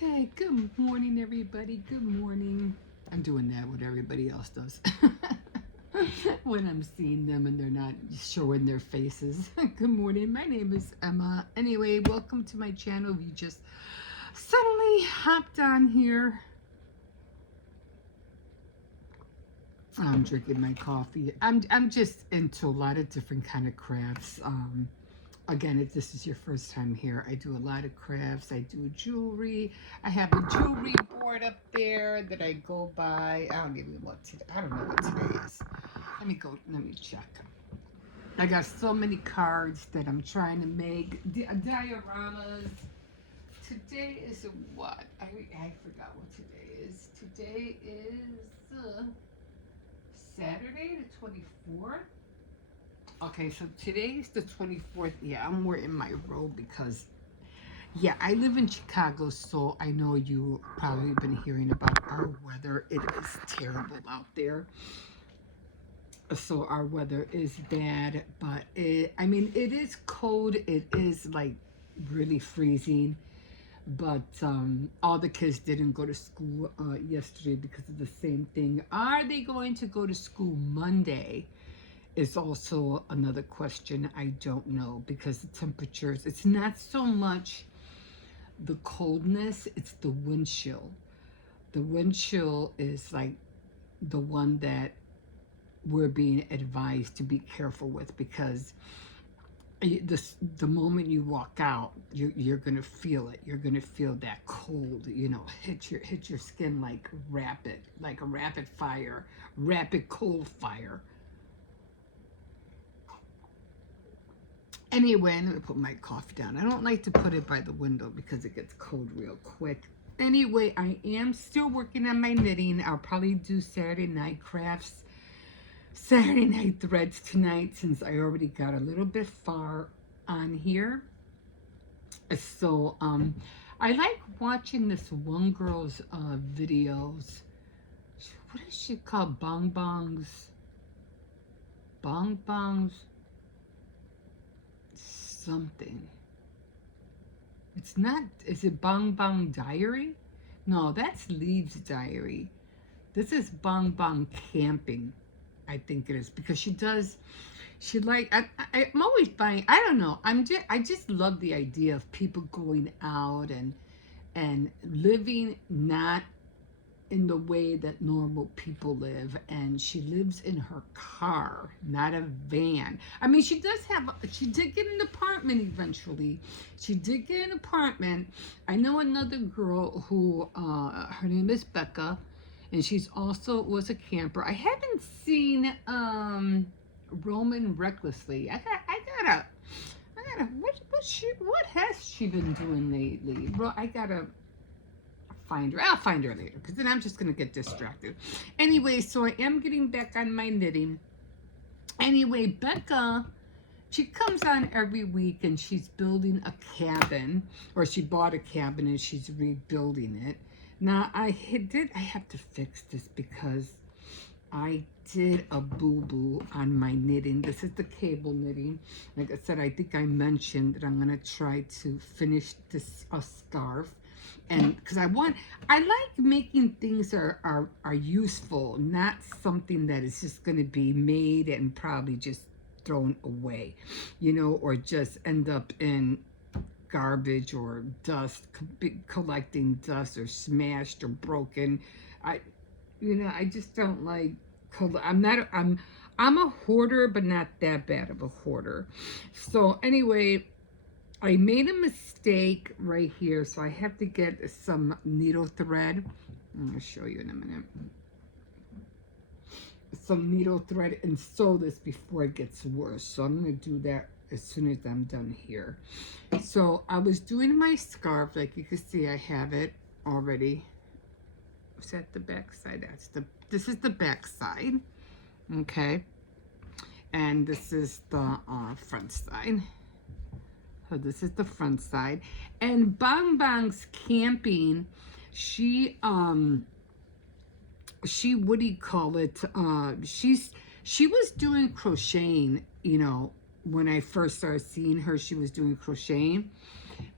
Hey, good morning, everybody. Good morning. I'm doing that what everybody else does when I'm seeing them and they're not showing their faces. Good morning. My name is Emma. Anyway, welcome to my channel. You just suddenly hopped on here. I'm drinking my coffee. I'm just into a lot of different kind of crafts. Again, if this is your first time here, I do a lot of crafts. I do jewelry. I have a jewelry board up there that I go by. I don't know what today is. Let me check. I got so many cards that I'm trying to make. Dioramas. Today is what? I forgot what today is. Today is Saturday the 24th. Okay, so today's the 24th. Yeah, I'm wearing my robe because, yeah, I live in Chicago, so I know you probably been hearing about our weather. It is terrible out there. So our weather is bad, but it is cold. It is like really freezing. But all the kids didn't go to school yesterday because of the same thing. Are they going to go to school Monday? Is also another question. I don't know because the temperatures, it's not so much the coldness, it's the wind chill. The wind chill is like the one that we're being advised to be careful with because the moment you walk out, you're gonna feel it. You're gonna feel that cold, hit your skin like a rapid fire, rapid cold fire. Anyway, I'm gonna put my coffee down. I don't like to put it by the window because it gets cold real quick. Anyway, I am still working on my knitting. I'll probably do Saturday night crafts, Saturday night threads tonight since I already got a little bit far on here. So, I like watching this one girl's videos. What is she called? Bong Bongs. Something. It's not, is it Bong Bong Diary? No, that's Leaves Diary. This is Bong Bong Camping, I think it is, because I'm always buying, I don't know, I just love the idea of people going out and living not in the way that normal people live, and she lives in her car, not a van. I mean, she did get an apartment eventually. She did get an apartment. I know another girl who her name is Becca, and she's also was a camper. I haven't seen Roman Recklessly. What has she been doing lately? I gotta find her. I'll find her later because then I'm just gonna get distracted. Anyway, so I am getting back on my knitting. Anyway, Becca, she comes on every week and she's building a cabin, or she bought a cabin and she's rebuilding it. Now I have to fix this because I did a boo-boo on my knitting. This is the cable knitting. Like I said, I think I mentioned that I'm gonna try to finish this a scarf. And because I like making things are useful, not something that is just going to be made and probably just thrown away, or just end up in garbage or dust, collecting dust, or smashed or broken. I just don't like. I'm a hoarder, but not that bad of a hoarder. So anyway, I made a mistake right here, so I have to get some needle thread. I'm going to show you in a minute. Some needle thread and sew this before it gets worse. So I'm going to do that as soon as I'm done here. So I was doing my scarf. Like you can see, I have it already. Is that the back side? This is the back side. Okay. And this is the front side. So this is the front side. And Bong Bong's Camping, she what do you call it? She was doing crocheting, when I first started seeing her, she was doing crocheting.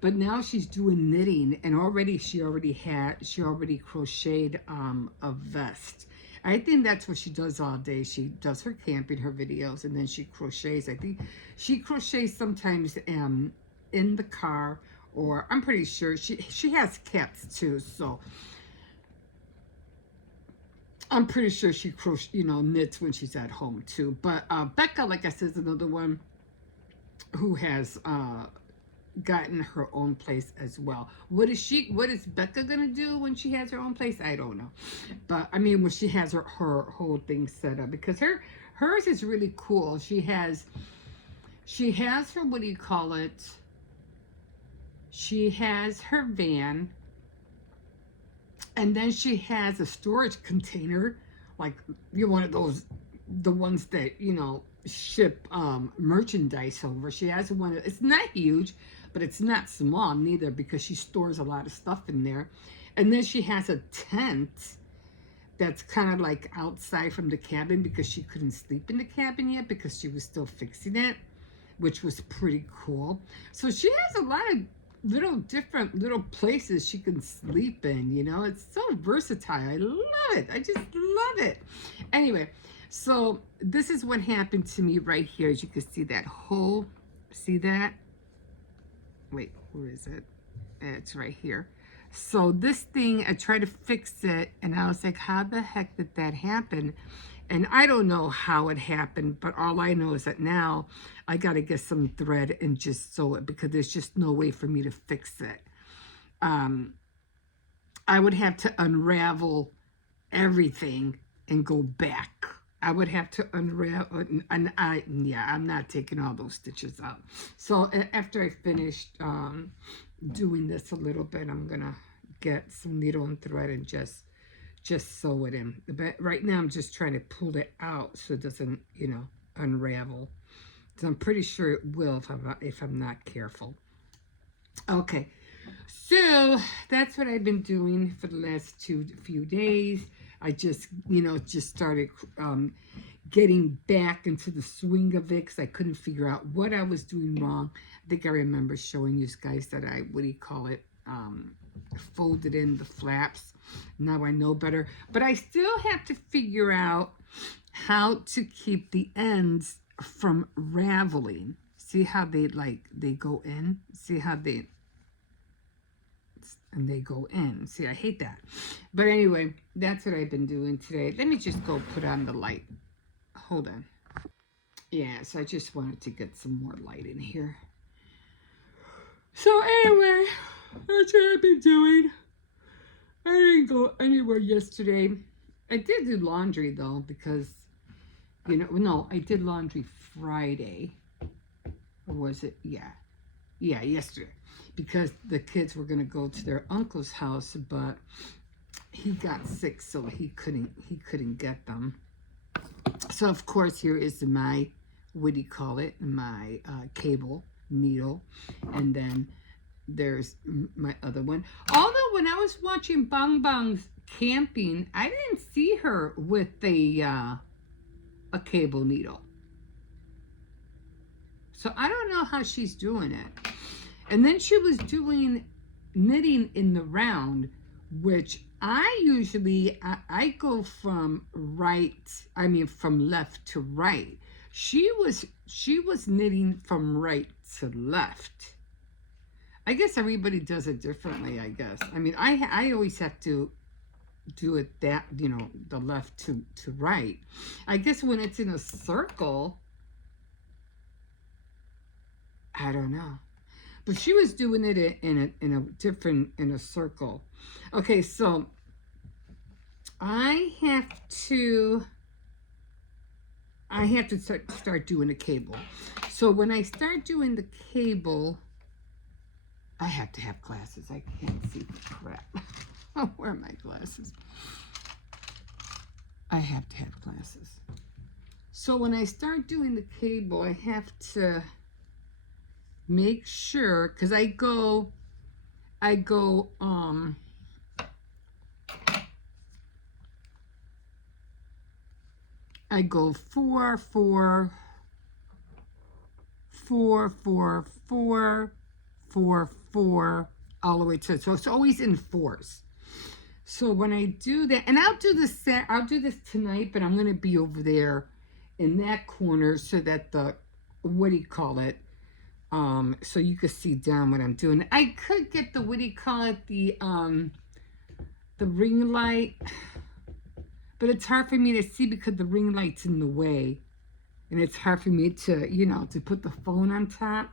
But now she's doing knitting, and she already crocheted a vest. I think that's what she does all day. She does her camping, her videos, and then she crochets. I think she crochets sometimes in the car, or I'm pretty sure she has cats too, so I'm pretty sure she knits when she's at home too. But Becca, like I said, is another one who has gotten her own place as well. What is Becca gonna do when she has her own place? I don't know. But I mean when she has her whole thing set up, because hers is really cool. She has her, what do you call it? She has her van, and then she has a storage container, like you're one of those, the ones that ship merchandise over. She has one. It's not huge, but it's not small neither, because she stores a lot of stuff in there. And then she has a tent that's kind of like outside from the cabin, because she couldn't sleep in the cabin yet because she was still fixing it, which was pretty cool. So she has a lot of different little places she can sleep in. It's so versatile. I love it. I just love it. Anyway, so this is what happened to me right here. As you can see that hole. See that? Wait, where is it? It's right here. So this thing, I tried to fix it, and I was like, how the heck did that happen? And I don't know how it happened, but all I know is that now I got to get some thread and just sew it, because there's just no way for me to fix it. I would have to unravel everything and go back. I would have to unravel, and I'm not taking all those stitches out. So after I finished doing this a little bit, I'm gonna get some needle and thread and just sew it in. But right now I'm just trying to pull it out so it doesn't unravel. So I'm pretty sure it will if I'm not careful. Okay, so that's what I've been doing for the last few days. I just started getting back into the swing of it, because I couldn't figure out what I was doing wrong. I think I remember showing you guys that I, what do you call it, folded in the flaps. Now I know better, but I still have to figure out how to keep the ends from raveling. See how they go in? See how they go in. See, I hate that. But anyway, that's what I've been doing today. Let me just go put on the light. Hold on. Yeah, so I just wanted to get some more light in here. So anyway, that's what I've been doing. I didn't go anywhere yesterday. I did do laundry though, because no, I did laundry Friday. Or was it? Yeah, yesterday, because the kids were going to go to their uncle's house, but he got sick, so he couldn't get them. So of course, here is my, what do you call it, my cable needle, and then there's my other one. Although when I was watching Bang Bang's camping, I didn't see her with a cable needle. So I don't know how she's doing it. And then she was doing knitting in the round, which I usually, I go from left to right. She was knitting from right to left. I guess everybody does it differently, I guess. I mean, I always have to do it that, the left to right. I guess when it's in a circle, I don't know. But she was doing it in a circle. Okay, so I have to start doing the cable. So when I start doing the cable, I have to have glasses. I can't see the crap. Where are my glasses? I have to have glasses. So when I start doing the cable, I have to make sure, because I go 4 4 4 4 4 4, 4, all the way to, so it's always in 4s. So when I do that, and I'll do this tonight, but I'm going to be over there in that corner so that the, what do you call it? So you can see down what I'm doing. I could get the, what do you call it? The ring light, but it's hard for me to see because the ring light's in the way. And it's hard for me to, you know, to put the phone on top.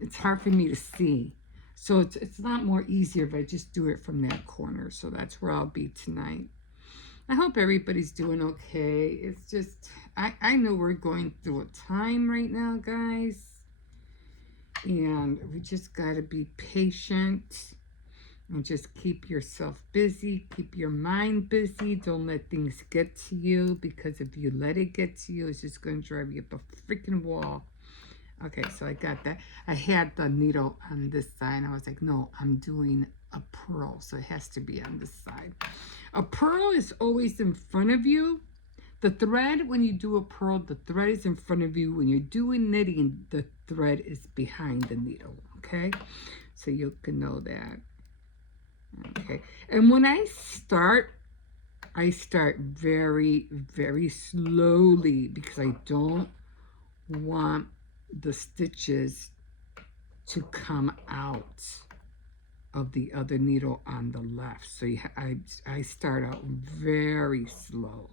It's hard for me to see. So it's a lot more easier if I just do it from that corner. So that's where I'll be tonight. I hope everybody's doing okay. It's just, I know we're going through a time right now, guys. And we just got to be patient. And just keep yourself busy. Keep your mind busy. Don't let things get to you. Because if you let it get to you, it's just going to drive you up a freaking wall. Okay, so I got that. I had the needle on this side. I was like, no, I'm doing a pearl. So it has to be on this side. A pearl is always in front of you. The thread, when you do a pearl, the thread is in front of you. When you're doing knitting, the thread is behind the needle. Okay, so you can know that. Okay, and when I start very, very slowly because I don't want the stitches to come out of the other needle on the left. So I start out very slow.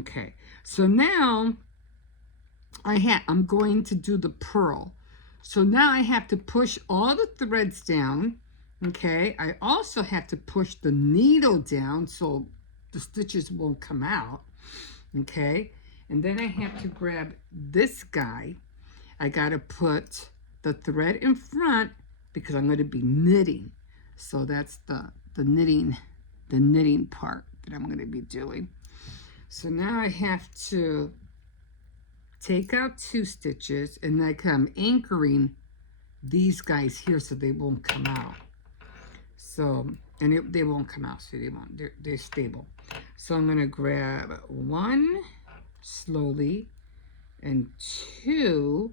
Okay, so now I'm going to do the purl. So now I have to push all the threads down. Okay, I also have to push the needle down so the stitches won't come out. Okay, and then I have to grab this guy. I got to put the thread in front because I'm going to be knitting. So that's the knitting part that I'm going to be doing. So now I have to take out 2 stitches and like I'm anchoring these guys here so they won't come out. So, and they won't come out, so they won't, they're stable. So I'm going to grab 1 slowly and 2.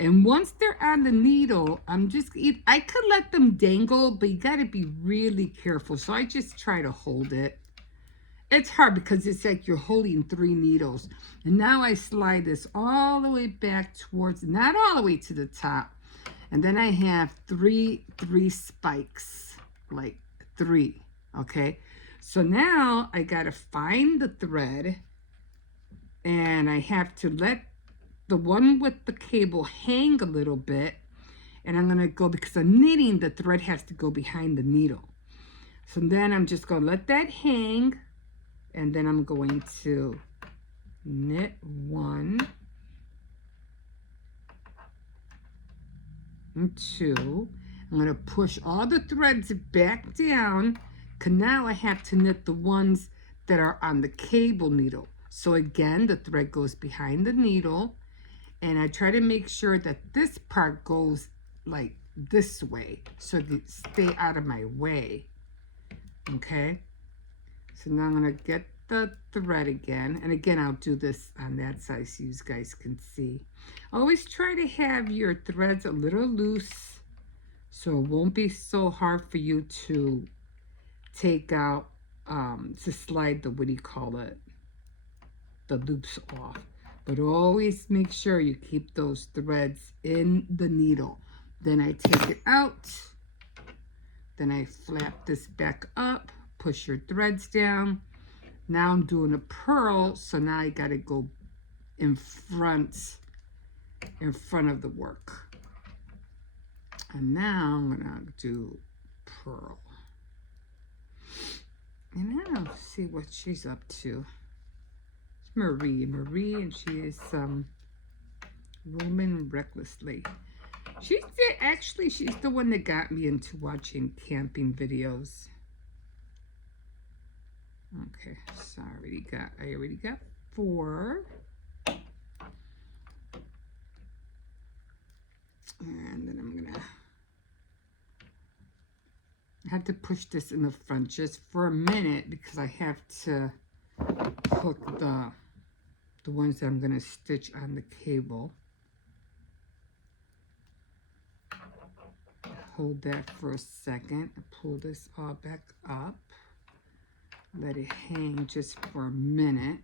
And once they're on the needle, I could let them dangle, but you got to be really careful. So I just try to hold it. It's hard because it's like you're holding 3 needles. And now I slide this all the way back towards, not all the way to the top. And then I have three spikes, like 3, okay? So now I got to find the thread and I have to let the one with the cable hang a little bit. And I'm going to go, because I'm knitting, the thread has to go behind the needle. So then I'm just going to let that hang. And then I'm going to knit 1 and 2. I'm going to push all the threads back down, because now I have to knit the ones that are on the cable needle. So again, the thread goes behind the needle, and I try to make sure that this part goes like this way, so that stay out of my way. Okay? So now I'm going to get the thread again. And again, I'll do this on that side so you guys can see. Always try to have your threads a little loose so it won't be so hard for you to take out, to slide the, what do you call it, the loops off. But always make sure you keep those threads in the needle. Then I take it out. Then I flap this back up. Push your threads down. Now I'm doing a purl, so now I got to go in front of the work. And now I'm gonna do purl. And I'll see what she's up to. It's Marie, and she is roaming recklessly. She's the one that got me into watching camping videos. Okay, so I already got 4. And then I'm gonna have to push this in the front just for a minute because I have to hook the ones that I'm gonna stitch on the cable. hold that for a second. Pull this all back up. Let it hang just for a minute.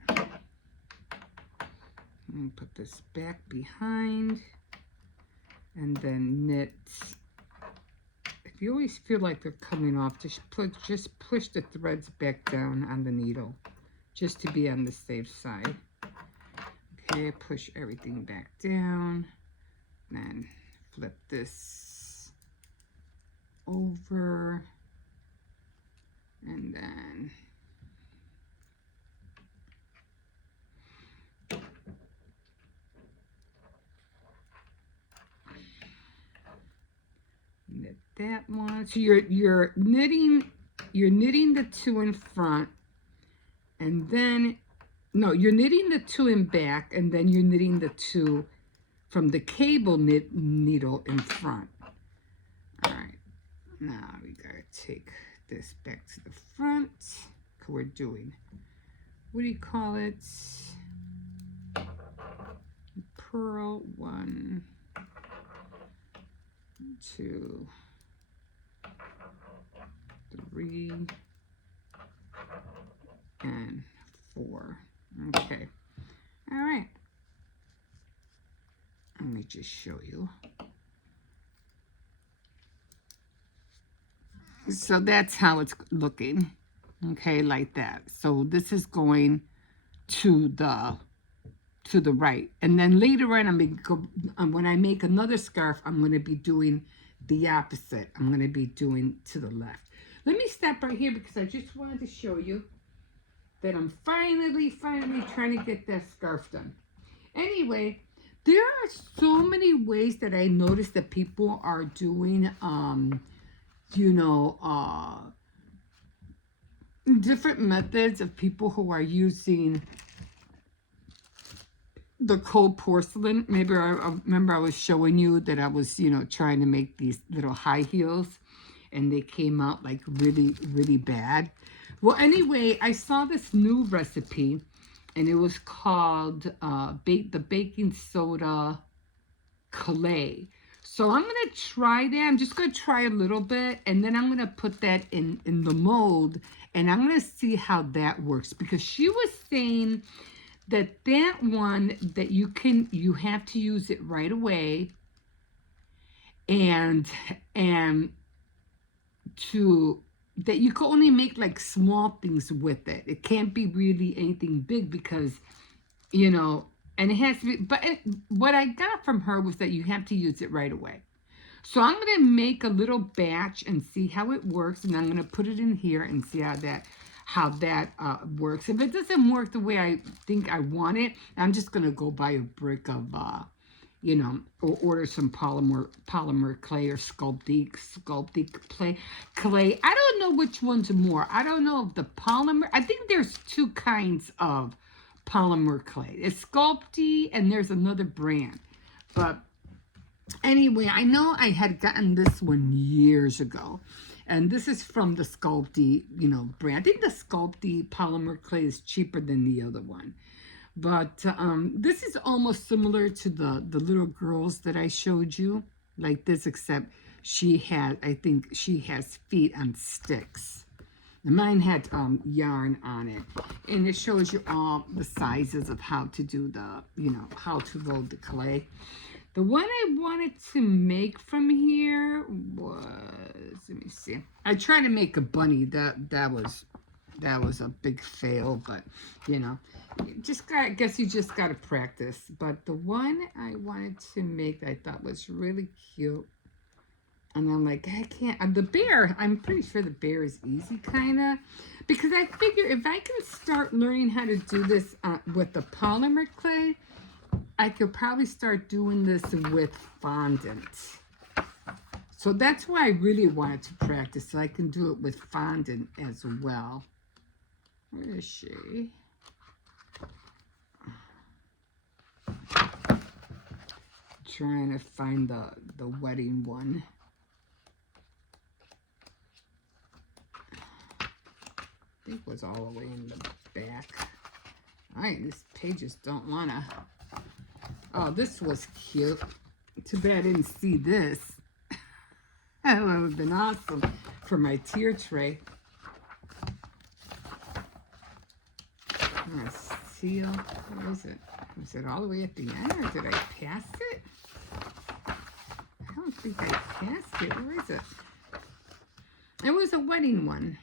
And put this back behind. And then knit. If you always feel like they're coming off, just push the threads back down on the needle, just to be on the safe side. Okay, push everything back down, and flip this over, and then knit that one. So you're knitting the two in front, and then no, you're knitting the two in back, and then you're knitting the two from the cable needle in front. All right, now we gotta take this back to the front. We're doing, what do you call it? Purl 1, 2, 3, and 4. Okay. All right. Let me just show you. So that's how it's looking. Okay, like that. So this is going to the right, and then later on, when I make another scarf, I'm going to be doing the opposite. I'm going to be doing to the left. Let me stop right here because I just wanted to show you that I'm finally trying to get that scarf done. Anyway, there are so many ways that I noticed that people are doing, different methods of people who are using the cold porcelain. Maybe I remember I was showing you that I was, trying to make these little high heels, and they came out like really, really bad. Well, anyway, I saw this new recipe, and it was called the baking soda clay. So I'm going to try that. I'm just going to try a little bit, and then I'm going to put that in the mold, and I'm going to see how that works, because she was saying that one that you have to use it right away, and that you can only make like small things with it. It can't be really anything big because, and it has to be, but what I got from her was that you have to use it right away. So I'm going to make a little batch and see how it works, and I'm going to put it in here and see how that works. If it doesn't work the way I think I want it, I'm just going to go buy a brick of, or order some polymer clay or sculpting clay. I don't know which one's more. I don't know if the polymer, I think there's two kinds of polymer clay. It's Sculpty, and there's another brand. But anyway, I know I had gotten this one years ago. And this is from the Sculpty, brand. I think the Sculpty polymer clay is cheaper than the other one. But this is almost similar to the little girls that I showed you, like this, except I think she has feet on sticks. And mine had yarn on it. And it shows you all the sizes of how to do how to load the clay. The one I wanted to make from here was, let me see. I tried to make a bunny. That was a big fail, but I guess you just gotta practice. But the one I wanted to make that I thought was really cute, and I'm like, I can't. The bear, I'm pretty sure the bear is easy, kinda, because I figure if I can start learning how to do this with the polymer clay, I could probably start doing this with fondant. So that's why I really wanted to practice, so I can do it with fondant as well. Where is she? Trying to find the wedding one. I think it was all the way in the back. All right, these pages don't wanna. Oh, this was cute. Too bad I didn't see this. have been awesome for my tier tray. Seal. Where is it? Was it all the way at the end, or did I pass it? I don't think I passed it. Where is it? It was a wedding one.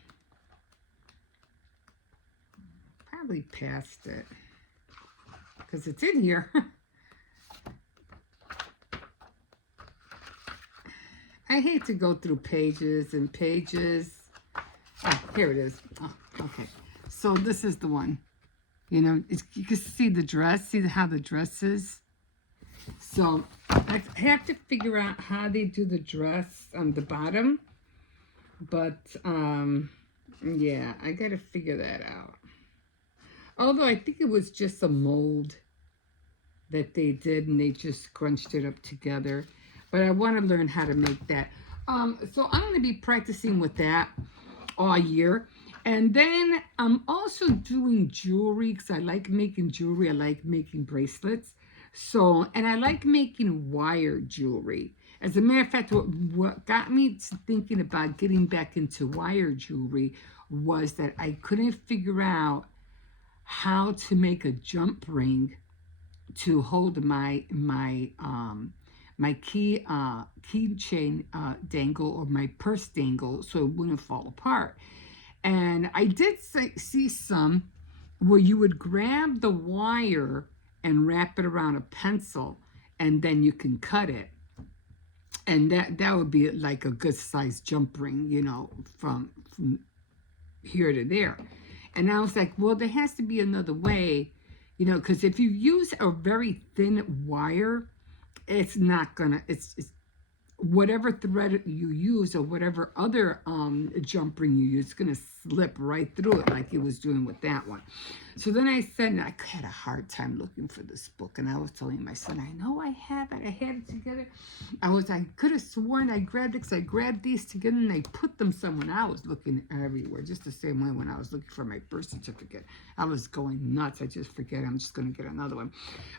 Probably passed it because it's in here. I hate to go through pages and pages. Oh, here it is. Oh, okay. So this is the one. You know, you can see the dress. See how the dress is? So I have to figure out how they do the dress on the bottom. But, yeah, I got to figure that out. Although I think it was just a mold that they did, and they just scrunched it up together. But I want to learn how to make that. So I'm going to be practicing with that all year. And then I'm also doing jewelry because I like making jewelry. I like making bracelets. So, and I like making wire jewelry. As a matter of fact, what got me to thinking about getting back into wire jewelry was that I couldn't figure out how to make a jump ring to hold my keychain dangle, or my purse dangle, so it wouldn't fall apart. And I did see some where you would grab the wire and wrap it around a pencil, and then you can cut it. And that would be like a good size jump ring, you know, from here to there. And I was like, well, there has to be another way, you know, because if you use a very thin wire, it's not gonna, it's whatever thread you use or whatever other jump ring you use, it's going to slip right through it like it was doing with that one. So then I said, and I had a hard time looking for this book, and I was telling my son, I know I have it. I had it together. I could have sworn I grabbed it because I grabbed these together and I put them somewhere. I was looking everywhere, just the same way when I was looking for my birth certificate. I was going nuts. I just forget. I'm just going to get another one.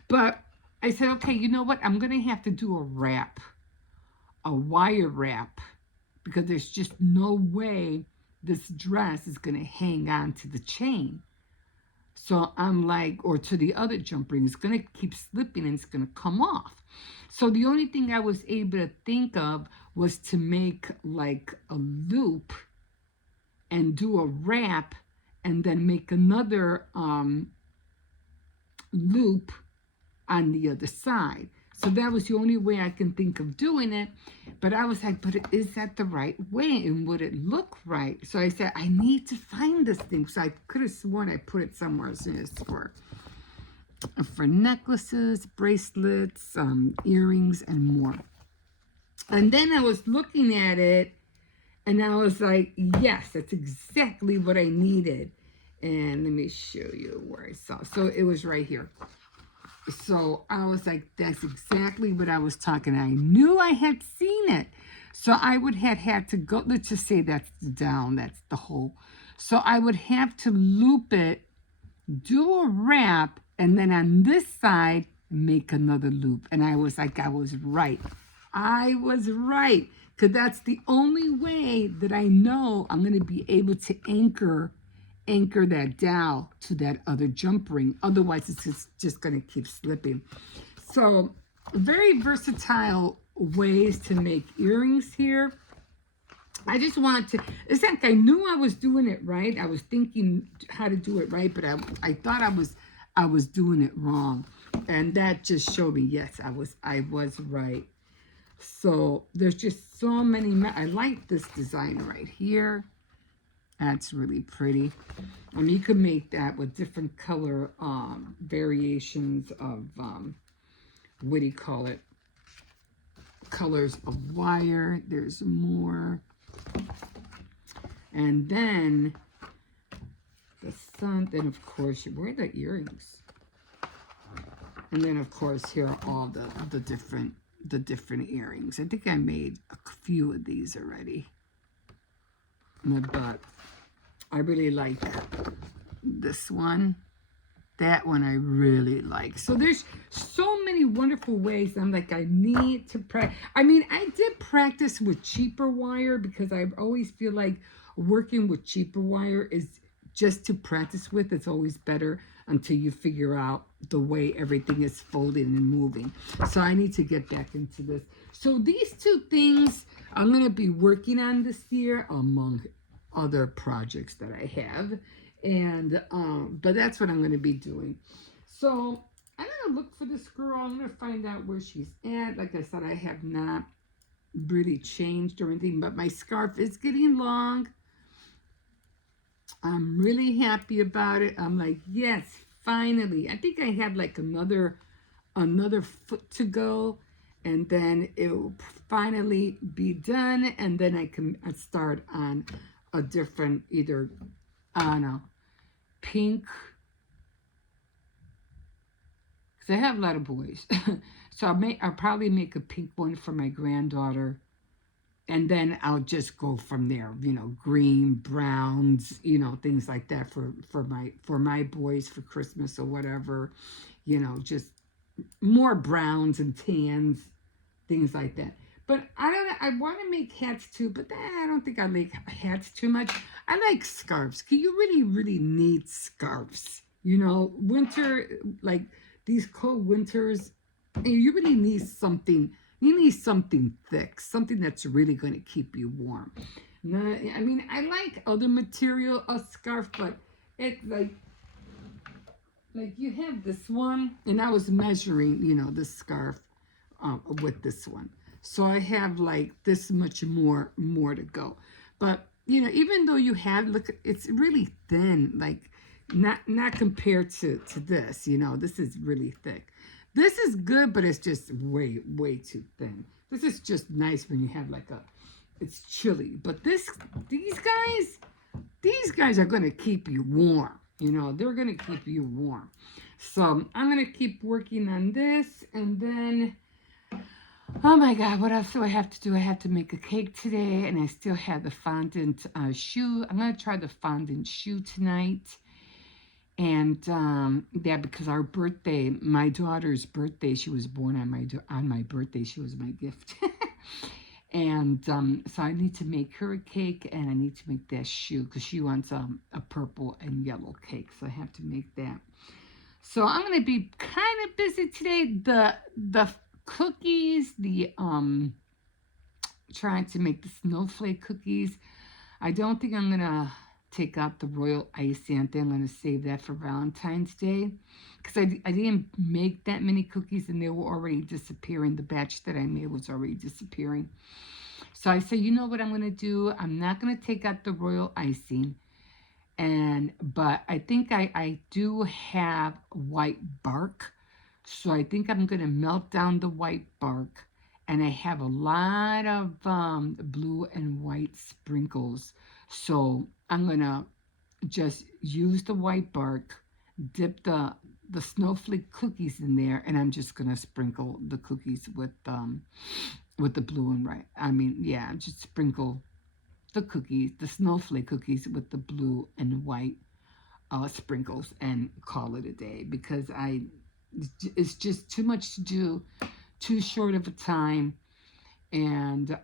But I said, okay, you know what? I'm going to have to do a wrap. A wire wrap, because there's just no way this dress is going to hang on to the chain. So I'm like, or to the other jump ring, it's going to keep slipping and it's going to come off. So the only thing I was able to think of was to make like a loop and do a wrap, and then make another loop on the other side. So that was the only way I can think of doing it. But I was like, but is that the right way? And would it look right? So I said, I need to find this thing. So I could have sworn I put it somewhere as soon as for necklaces, bracelets, earrings, and more. And then I was looking at it, and I was like, yes, that's exactly what I needed. And let me show you where I saw. So it was right here. So I was like, that's exactly what I was talking. I knew I had seen it. So I would have had to go, let's just say that's the down, that's the hole. So I would have to loop it, do a wrap, and then on this side, make another loop. And I was like, I was right. I was right. Because that's the only way that I know I'm going to be able to anchor that dowel to that other jump ring. Otherwise, it's just going to keep slipping. So, very versatile ways to make earrings here. I just wanted to, it's like I knew I was doing it right. I was thinking how to do it right, but I thought I was doing it wrong. And that just showed me, yes, I was right. So, there's just so many, I like this design right here. That's really pretty. You could make that with different color variations of, what do you call it? Colors of wire. There's more. And then the sun. Then, of course, where are the earrings? And then, of course, here are all the different earrings. I think I made a few of these already. But I really like this one. That one I really like. So there's so many wonderful ways. I'm like, I need to practice. I mean, I did practice with cheaper wire because I always feel like working with cheaper wire is just to practice with. It's always better until you figure out the way everything is folded and moving. So I need to get back into this. So these two things I'm going to be working on this year among other projects that I have. And but that's what I'm going to be doing. So I'm going to look for this girl. I'm going to find out where she's at. Like I said, I have not really changed or anything, but my scarf is getting long. I'm really happy about it. I'm like, yes, finally. I think I have like another foot to go, and then it will finally be done, and then I can start on a different, either, I don't know, pink, because I have a lot of boys. So I'll probably make a pink one for my granddaughter, and then I'll just go from there, green, browns, things like that for my boys for Christmas or whatever, just more browns and tans, things like that. But I don't know, I want to make hats too, but I don't think I make hats too much. I like scarves. You really, really need scarves. Winter, like these cold winters, you really need something. You need something thick, something that's really going to keep you warm. I mean, I like other material, a scarf, but it's like you have this one, and I was measuring, this scarf with this one. So I have like this much more to go. But, even though you have, look, it's really thin, like not compared to this, this is really thick. This is good, but it's just way, way too thin. This is just nice when you have like it's chilly. But these guys are going to keep you warm. They're going to keep you warm. So I'm going to keep working on this. And then, oh my God, what else do I have to do? I have to make a cake today. And I still have the fondant choux. I'm going to try the fondant choux tonight. And yeah, because our birthday, my daughter's birthday, she was born on my birthday. She was my gift. And so I need to make her a cake, and I need to make that choux because she wants a purple and yellow cake. So I have to make that. So I'm going to be kind of busy today. The cookies, trying to make the snowflake cookies. I don't think I'm going to take out the royal icing. I think I'm going to save that for Valentine's Day because I didn't make that many cookies, and they were already disappearing. The batch that I made was already disappearing. So I said, you know what I'm going to do? I'm not going to take out the royal icing, but I think I do have white bark. So I think I'm going to melt down the white bark, and I have a lot of blue and white sprinkles. So I'm going to just use the white bark, dip the snowflake cookies in there, and I'm just going to sprinkle the cookies with the blue and white. I mean, yeah, just sprinkle the cookies, the snowflake cookies with the blue and white sprinkles and call it a day because it's just too much to do, too short of a time. And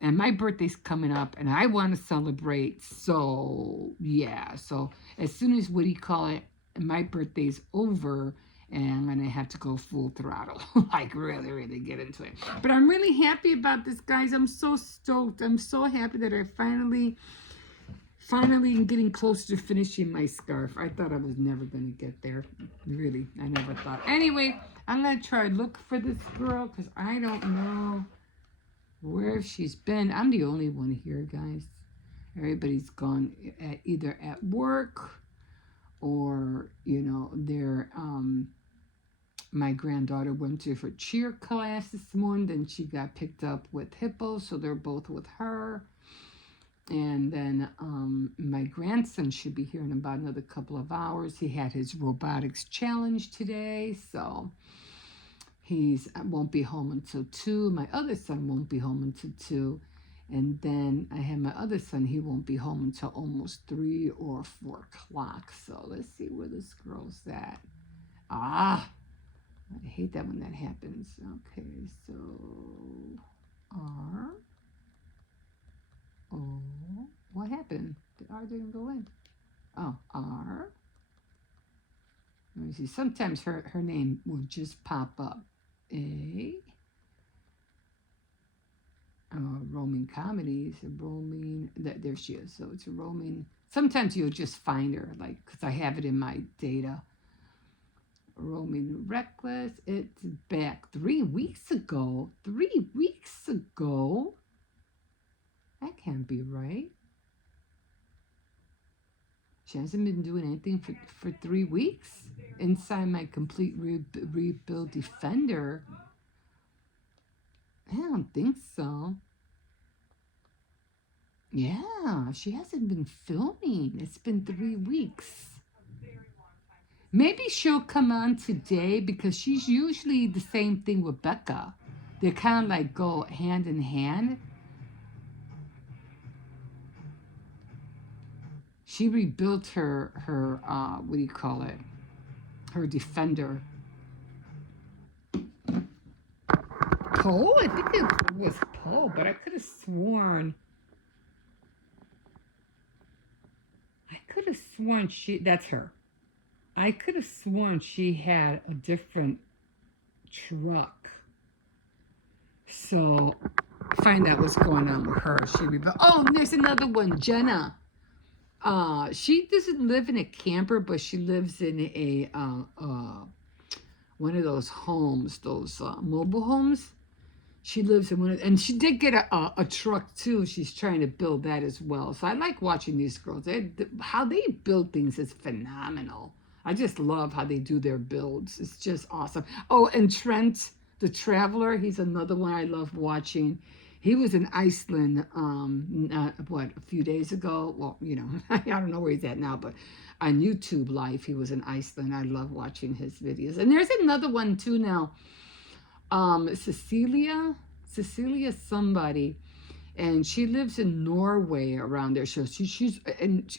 my birthday's coming up, and I want to celebrate. So yeah, so as soon as my birthday's over, and I'm gonna have to go full throttle, like really, really get into it. But I'm really happy about this, guys. I'm so stoked. I'm so happy that I finally am getting closer to finishing my scarf. I thought I was never gonna get there. Really, I never thought. Anyway, I'm gonna try look for this girl because I don't know where she's been. I'm the only one here, guys. Everybody's gone either at work or they're my granddaughter went to her cheer class this morning, then she got picked up with Hippo, so they're both with her. And then my grandson should be here in about another couple of hours. He had his robotics challenge today, so he won't be home until 2. My other son won't be home until 2. And then I have my other son. He won't be home until almost 3 or 4 o'clock. So let's see where this girl's at. Ah, I hate that when that happens. Okay, so R. O. What happened? The R didn't go in. Oh, R. Let me see. Sometimes her name will just pop up. A. Roaming comedies, roaming. There she is. So it's a roaming. Sometimes you'll just find her, like, because I have it in my data. Roaming Reckless. It's back 3 weeks ago. 3 weeks ago. That can't be right. She hasn't been doing anything for 3 weeks inside my complete rebuild defender. I don't think so. Yeah, she hasn't been filming. It's been 3 weeks. Maybe she'll come on today because she's usually the same thing with Becca. They kind of like go hand in hand. She rebuilt her what do you call it? Her defender. Poe? I think it was Poe, but I could have sworn. That's her. I could have sworn she had a different truck. So find out what's going on with her. Oh, and there's another one, Jenna. She doesn't live in a camper, but she lives in a one of those homes, those mobile homes. She lives in one of, and she did get a truck too. She's trying to build that as well. So I like watching these girls. How they build things is phenomenal. I just love how they do their builds. It's just awesome. Oh, and Trent, the Traveler, he's another one I love watching. He was in Iceland, a few days ago. Well, you know, I don't know where he's at now, but on YouTube Live, he was in Iceland. I love watching his videos. And there's another one too now. Cecilia somebody, and she lives in Norway around there. So she's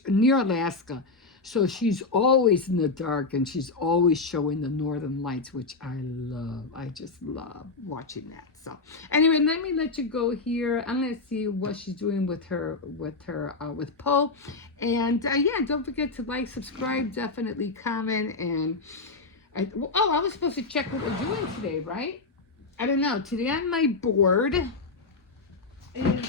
near Alaska. So she's always in the dark, and she's always showing the northern lights, which I love. I just love watching that. So anyway, let you go here. I'm gonna see what she's doing with Poe, and yeah, don't forget to like, subscribe, definitely comment, and I was supposed to check what we're doing today, right? I don't know. Today on my board is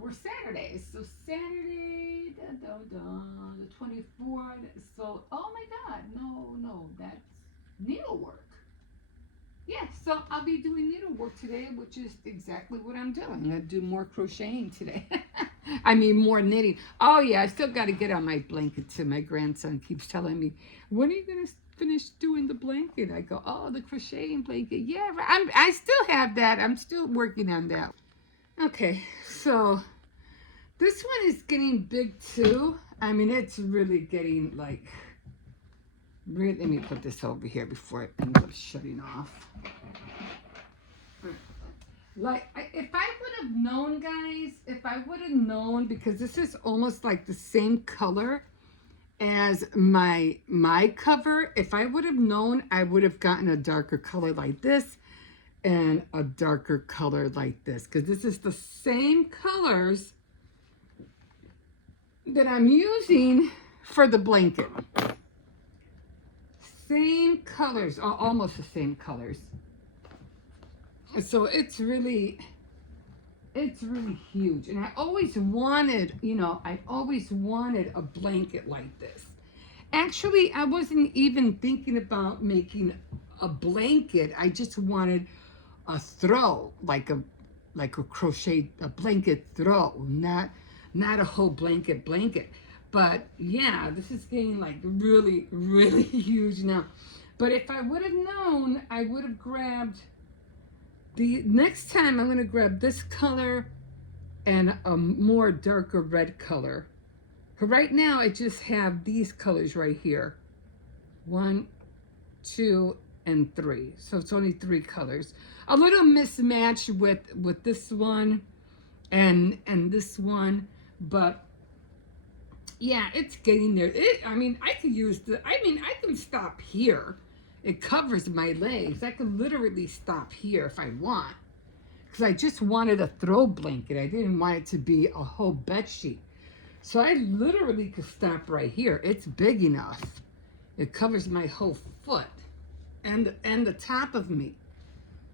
we're Saturday. So Saturday, the 24th. So oh my God, no, that's needlework. Yeah, so I'll be doing needlework today, which is exactly what I'm doing. I'm gonna do more crocheting today. I mean, more knitting. Oh yeah, I still got to get on my blanket too. My grandson keeps telling me, "When are you gonna finish doing the blanket?" I go, "Oh, the crocheting blanket. Yeah, I still have that. I'm still working on that." Okay, so this one is getting big too. I mean, it's really getting like. Let me put this over here before it ends up shutting off. Like, if I would have known, guys, because this is almost like the same color as my cover. If I would have known, I would have gotten a darker color like this and a darker color like this, because this is the same colors that I'm using for the blanket. Same colors, almost the same colors. So it's really huge. And I always wanted, a blanket like this. Actually, I wasn't even thinking about making a blanket. I just wanted a throw, like a crochet, a blanket throw, not a whole blanket. But yeah, this is getting like really, really huge now. But if I would have known, I would have grabbed next time I'm going to grab this color and a more darker red color. But right now I just have these colors right here. 1, 2, and 3. So it's only 3 colors. A little mismatch with this one and this one, but yeah, it's getting there. I mean, I could use I can stop here. It covers my legs. I could literally stop here if I want. Because I just wanted a throw blanket. I didn't want it to be a whole bed sheet. So I literally could stop right here. It's big enough. It covers my whole foot and the top of me.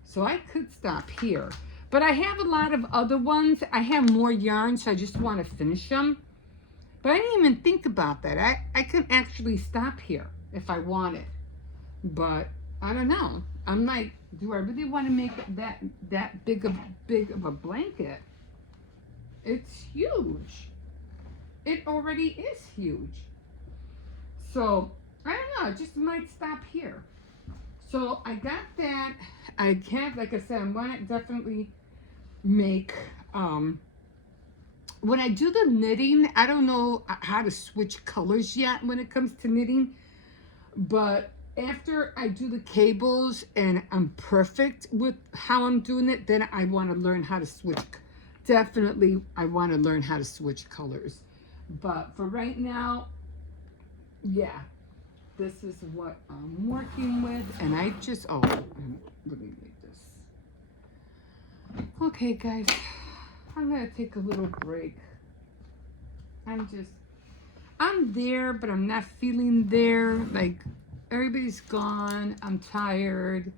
So I could stop here. But I have a lot of other ones. I have more yarn, so I just want to finish them. But I didn't even think about that. I could actually stop here if I wanted. But I don't know. I'm like, do I really want to make that big of a blanket? It's huge. It already is huge. So I don't know. I just might stop here. So I got that. I can't, like I said, I want to definitely make when I do the knitting, I don't know how to switch colors yet when it comes to knitting, but after I do the cables and I'm perfect with how I'm doing it, then I want to learn how to switch. Definitely, I want to learn how to switch colors. But for right now, yeah, this is what I'm working with. And I just, let me make this. Okay, guys, I'm going to take a little break. I'm there, but I'm not feeling there. Like, everybody's gone. I'm tired.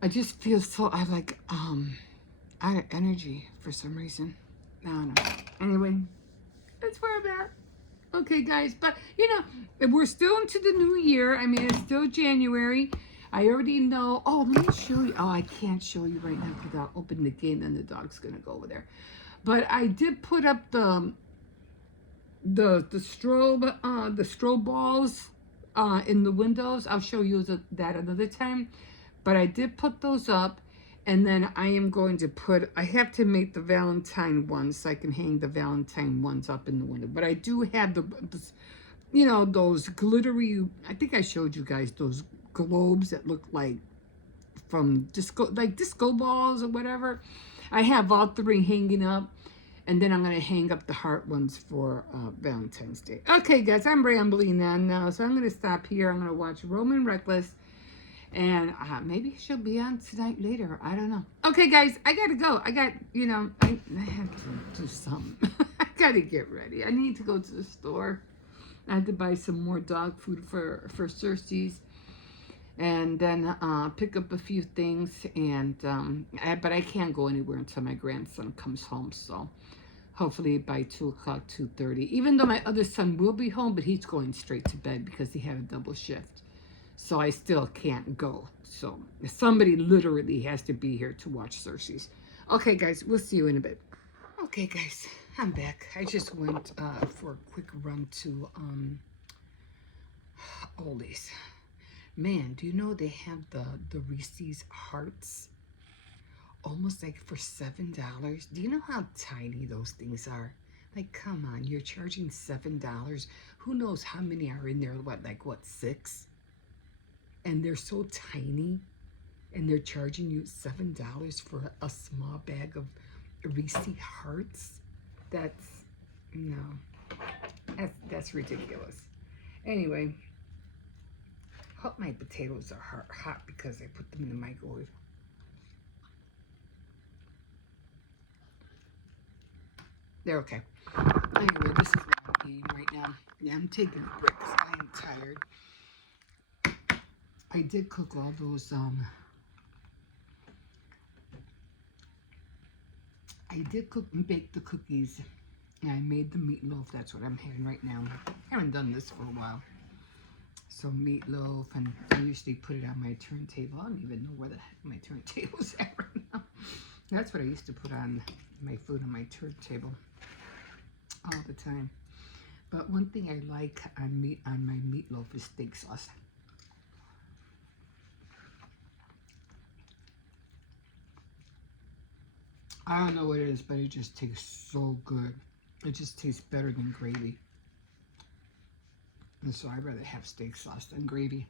I just feel so, out of energy for some reason. I don't know. Anyway, that's where I'm at. Okay, guys, but, we're still into the new year. I mean, it's still January. I already know. Oh, let me show you. Oh, I can't show you right now because I'll open the gate and the dog's going to go over there. But I did put up the strobe balls in the windows. I'll show you that another time. But I did put those up, and then I am going to I have to make the Valentine ones so I can hang the Valentine ones up in the window. But I do have those glittery, I think I showed you guys those globes that look like from disco balls or whatever. I have all 3 hanging up, and then I'm going to hang up the heart ones for Valentine's Day. Okay, guys, I'm rambling on now, so I'm going to stop here. I'm going to watch Roman Reckless, and maybe she'll be on tonight later. I don't know. Okay, guys, I got to go. I got, I have to do something. I got to get ready. I need to go to the store. I had to buy some more dog food for Cersei's. And then pick up a few things, and but I can't go anywhere until my grandson comes home, so hopefully by 2 o'clock, 2:30, even though my other son will be home, but he's going straight to bed because he had a double shift, so I still can't go. So somebody literally has to be here to watch Cersei's. Okay, guys, we'll see you in a bit. Okay, guys, I'm back. I just went for a quick run to Ollie's. Man, do you know they have the Reese's Hearts almost like for $7? Do you know how tiny those things are? Like, come on, you're charging $7. Who knows how many are in there? What, 6? And they're so tiny, and they're charging you $7 for a small bag of Reese's Hearts? That's ridiculous. Anyway. Hope my potatoes are hot because I put them in the microwave. They're okay. Anyway, this is what I'm eating right now. Yeah, I'm taking a break because I am tired. I did cook all those, and bake the cookies. And I made the meatloaf. That's what I'm having right now. I haven't done this for a while. So meatloaf, and I usually put it on my turntable. I don't even know where the heck my turntable's at right now. That's what I used to put on my food on my turntable all the time. But one thing I like on my meatloaf is steak sauce. I don't know what it is, but it just tastes so good. It just tastes better than gravy. And so I'd rather have steak sauce than gravy.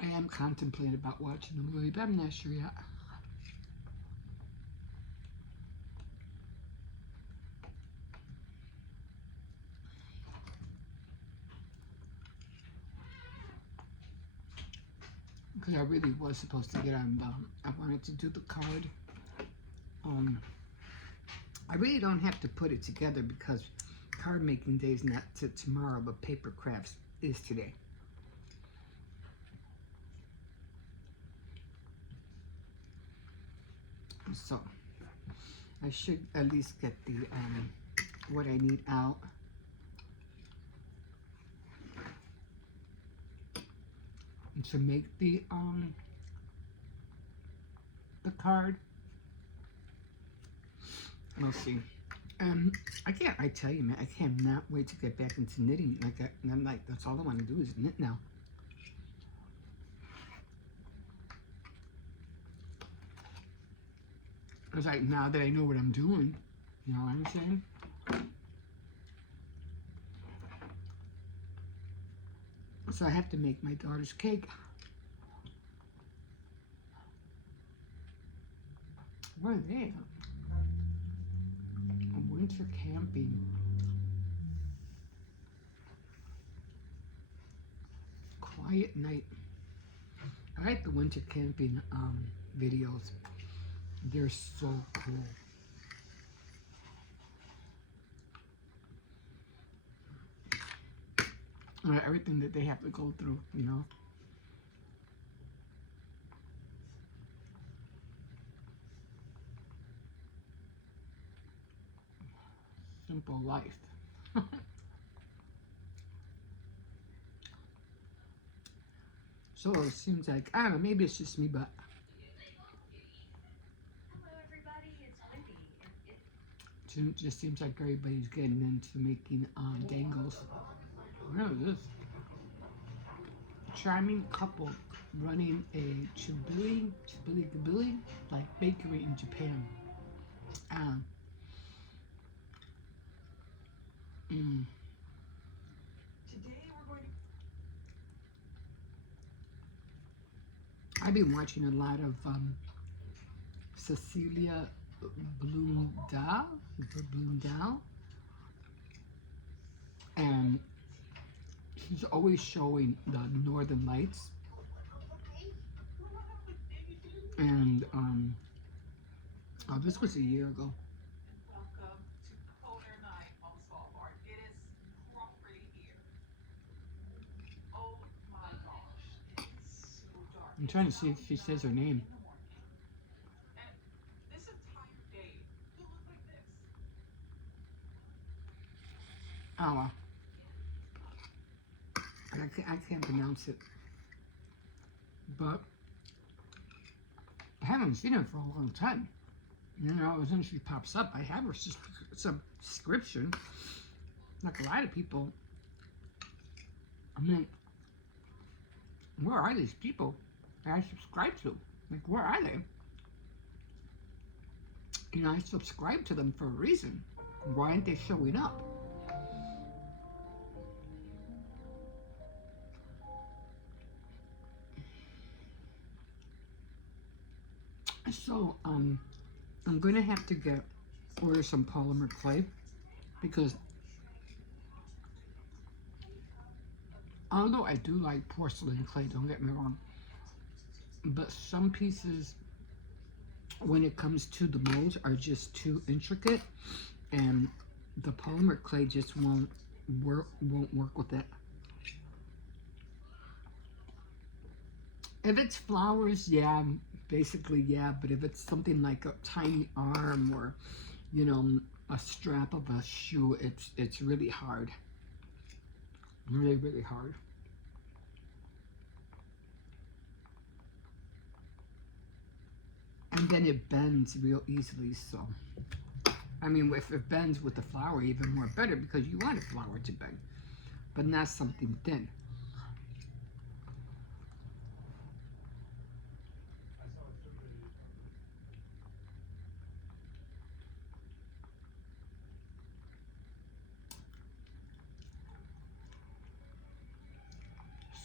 I am contemplating about watching a movie, but I'm not sure yet. Because I really was supposed to get on, I wanted to do the card. I really don't have to put it together because card making day is not tomorrow, but paper crafts is today. So I should at least get the what I need out. To make the card. We'll see. I tell you, man, I cannot wait to get back into knitting. And I'm like, that's all I want to do is knit now. It's like, now that I know what I'm doing, you know what I'm saying? So I have to make my daughter's cake. Where are they? Winter camping. Quiet night. I like the winter camping videos. They're so cool. Everything that they have to go through, you know. Simple life. So it seems like, I don't know, maybe it's just me, but it just seems like everybody's getting into making dangles. What is this? Charming couple running a chibili like bakery in Japan. I've been watching a lot of Cecilia Bloomdahl, and she's always showing the Northern Lights. And oh, this was a year ago. I'm trying to see if she says her name. Oh, well. I can't pronounce it. But I haven't seen her for a long time. You know, as soon as she pops up, I have her subscription. Like a lot of people. I mean, where are these people that I subscribe to? Like, where are they? You know, I subscribe to them for a reason. Why aren't they showing up? So, I'm gonna have to order some polymer clay because although I do like porcelain clay, don't get me wrong, but some pieces, when it comes to the molds, are just too intricate, and the polymer clay just won't work with it. If it's flowers, yeah, basically, yeah, but if it's something like a tiny arm or, you know, a strap of a shoe, it's really hard. Really, really hard. And then it bends real easily, so. I mean, if it bends with the flour, even more better, because you want a flour to bend, but not something thin.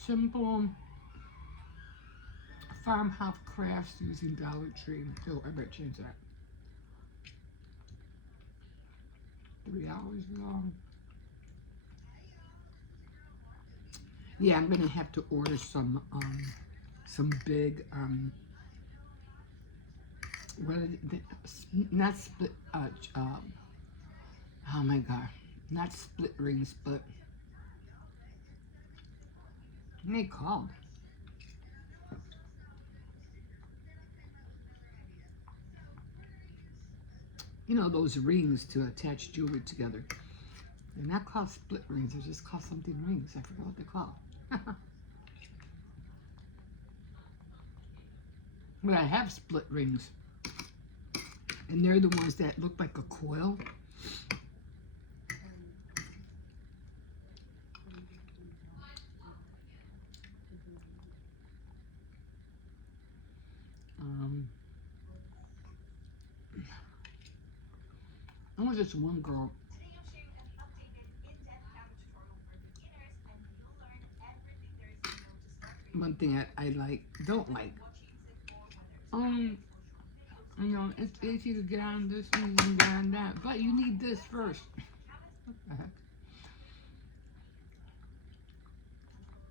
simple farmhouse crafts using Dollar Tree. Oh, I better change that. 3 hours long. Yeah, I'm gonna have to order some big what are not split oh my god, not split rings, but what are they called? You know, those rings to attach jewelry together. They're not called split rings, they're just called something rings. I forgot what they're called. But I have split rings. And they're the ones that look like a coil. There was this one girl. One thing I like, don't like. You know, it's easy to get on this and get on that, but you need this first. What the heck?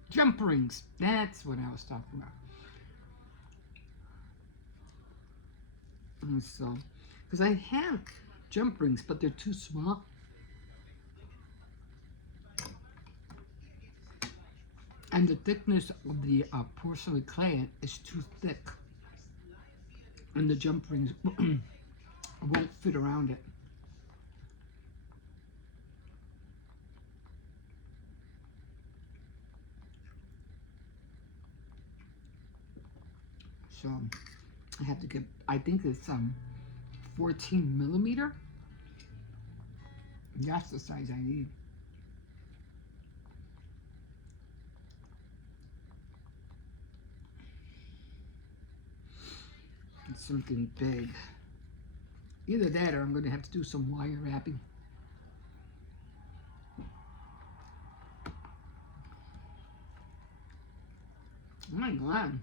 Jump rings. That's what I was talking about. And so, because I have jump rings, but they're too small. And the thickness of the porcelain clay is too thick. And the jump rings won't fit around it. So I have to get, I think it's 14 millimeter. That's the size I need. It's something big. Either that or I'm going to have to do some wire wrapping. Oh my god.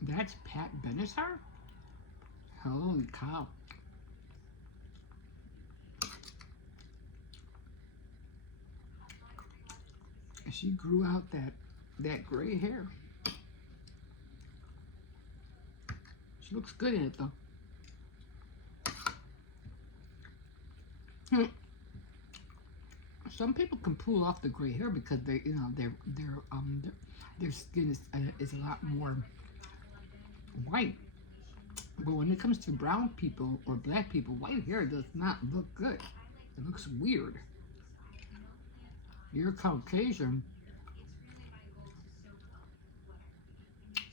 That's Pat Benatar? Holy cow. She grew out that gray hair. She looks good in it though. Some people can pull off the gray hair because they, you know, their skin is a lot more white. But when it comes to brown people or black people, white hair does not look good. It looks weird. You're Caucasian,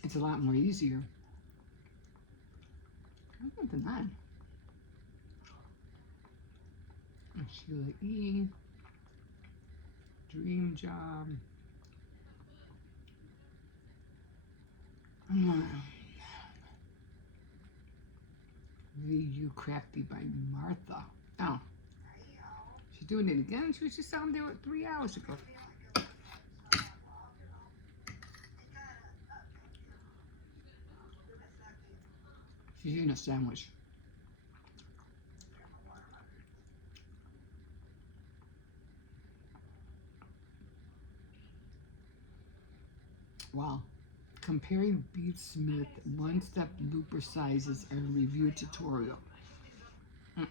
it's a lot more easier. Look at that. Sheila E. Dream Job. VU Crafty by Martha. Oh. She's doing it again? She was just on there 3 hours ago. She's eating a sandwich. Wow. Comparing Beat Smith one-step looper sizes and review tutorial. What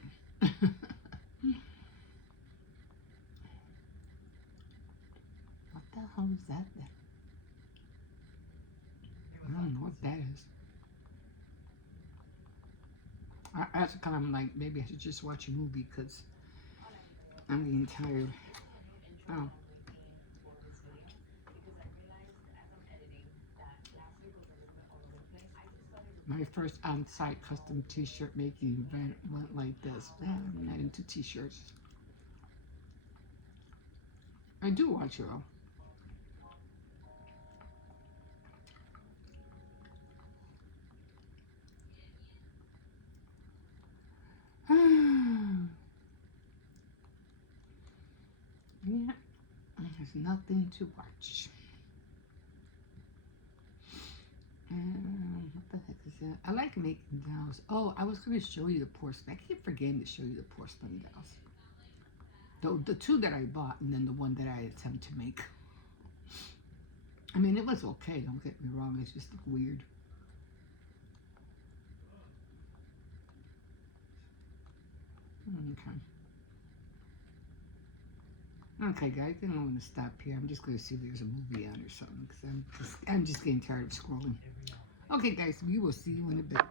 the hell is that then? I don't know what that is. That's kind of like, maybe I should just watch a movie because I'm getting tired. Oh. My first on-site custom t-shirt making event went like this. I'm not into t-shirts. I do watch it though. Yeah, there's nothing to watch. What the heck is that? I like making dolls. Oh, I was going to show you the porcelain. I keep forgetting to show you the porcelain dolls. The two that I bought and then the one that I attempt to make. I mean, it was okay. Don't get me wrong. It just looked weird. Okay. Okay, guys, I think I'm going to stop here. I'm just going to see if there's a movie on or something because I'm just getting tired of scrolling. Okay, guys, we will see you in a bit.